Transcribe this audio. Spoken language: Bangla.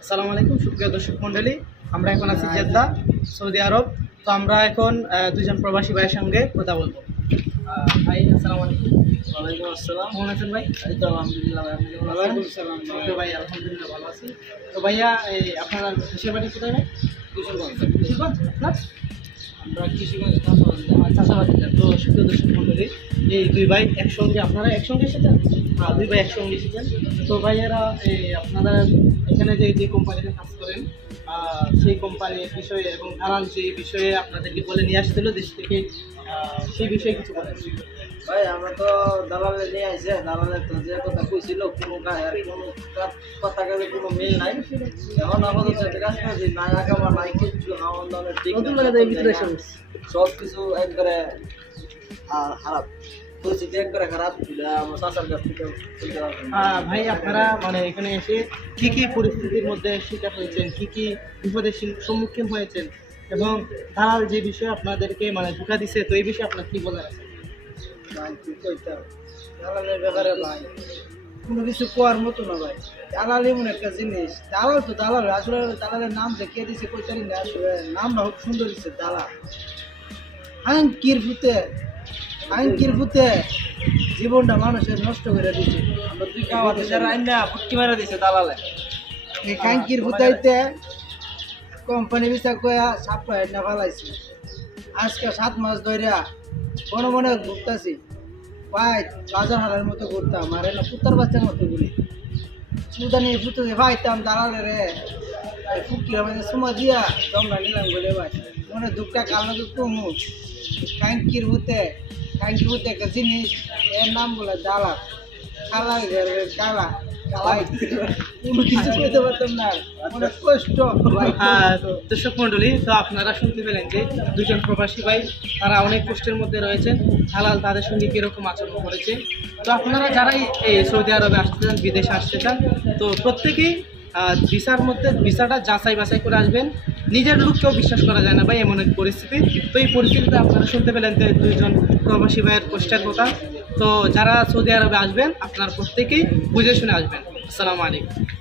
আসসালামু আলাইকুম সুপ্রিয় দর্শক মণ্ডলী। আমরা এখন আছি জেদ্দা সৌদি আরব। তো আমরা এখন দুজন প্রবাসী ভাইয়ের সঙ্গে কথা বলব। ভাই আসসালামু আলাইকুম। ওয়ালাইকুম আসসালাম। কেমন আছেন ভাই? এই তো আলহামদুলিল্লাহ ভাই? ওয়ালাইকুম তো আলহামদুলিল্লাহ ভালো আছি। তো ভাইয়া এই আপনার দেশের বাড়ি কোথায় ভাই? কিশোরগঞ্জ। কিশোরগঞ্জ আপনার? আমরা কৃষিগঞ্জ চাষাবাদ চাষাবাদ তো সুপ্রিয় দর্শক মণ্ডলী এই দুই ভাই একসঙ্গে আপনারা একসঙ্গে এসেছেন? হ্যাঁ দুই ভাই একসঙ্গে এসেছেন। তো ভাইয়ারা এই আপনারা এখানে যে যে কোম্পানিতে কাজ করেন সেই কোম্পানির বিষয়ে এবং দালাল যে বিষয়ে আপনাদেরকে বলে নিয়ে আসছিল দেশ থেকে সেই বিষয়ে কিছু বলেন। ভাই আমরা তো দালালে নিয়ে আইছে। দালালে তো যে কথা কইছিল কোনো আর কোনো কথা গেলে কোনো মিল নাই। এখন আমাদের সাথে কাজ করছি নাই আগামা নাই কিচ্ছু হাওয়ান দানের ঠিক সব কিছু একবারে আর খারাপ। পরিস্থিতি একবারে খারাপ আমার চাষার কাছ থেকে ভাই আপনারা মানে এখানে এসে কি কি পরিস্থিতির মধ্যে শিকার হয়েছেন? কি কি বিপদের সম্মুখীন হয়েছেন? এবং দালাল যে বিষয়ে আপনাদেরকে মানে ধোকা দিছে তো এই বিষয়ে আপনার কি বলার আছে? দালালের ব্যাপারে ভাই কোনো কিছু কোয়ার মতো না ভাই। দালাল এমন একটা জিনিস। দালাল তো দালাল আসলে দালালের নাম যে কে দিছে কইতারি না আসলে নামটা খুব সুন্দর দিছে দালাল। হাঙ্কির ভূতে হাঙ্কির ভূতে জীবনটা মানুষের নষ্ট করে দিছে। আমরা দুই গাওয়াতে যারা আইনা ফুটকি মারা দিছে দালালে। এই হাঙ্কির ভূতাইতে কোম্পানি বিচার কয়া সাপ না ফালাইছে। আজকে সাত মাস ধরিয়া মনে মনে ঘুরতেছি ভাই বাজার হারার মতো ঘুরতাম আর বাচ্চার মতো ঘুরি। সুদানি ভাইতাম দাঁড়ালে রে ফুকিরা মানে সুমা দিয়া দমরা নিলাম বলে ভাই। মনে দুঃখটা কালো কাঙ্কির ভূতে কাঙ্কির ভূতে একটা জিনিস এর নাম বলে ভাই আহ, কষ্ট। দর্শক মন্ডলী তো আপনারা শুনতে পেলেন যে দুজন প্রবাসী ভাই তারা অনেক কষ্টের মধ্যে রয়েছেন। হালাল তাদের সঙ্গে কীরকম আচরণ করেছে। তো আপনারা যারাই সৌদি আরবে আসতে চান বিদেশে আসতে চান তো প্রত্যেকেই ভিসার মধ্যে ভিসাটা যাচাই বাছাই করে আসবেন। নিজের লোককেও বিশ্বাস করা যায় না ভাই, এমন এক পরিস্থিতি। তো এই পরিস্থিতিতে আপনারা শুনতে পেলেন যে দুইজন প্রবাসী ভাইয়ের কষ্টের কথা। তো যারা সৌদি আরবে আসবেন, আপনার প্রত্যেকেই বুঝে শুনে আসবেন। আসসালামু আলাইকুম।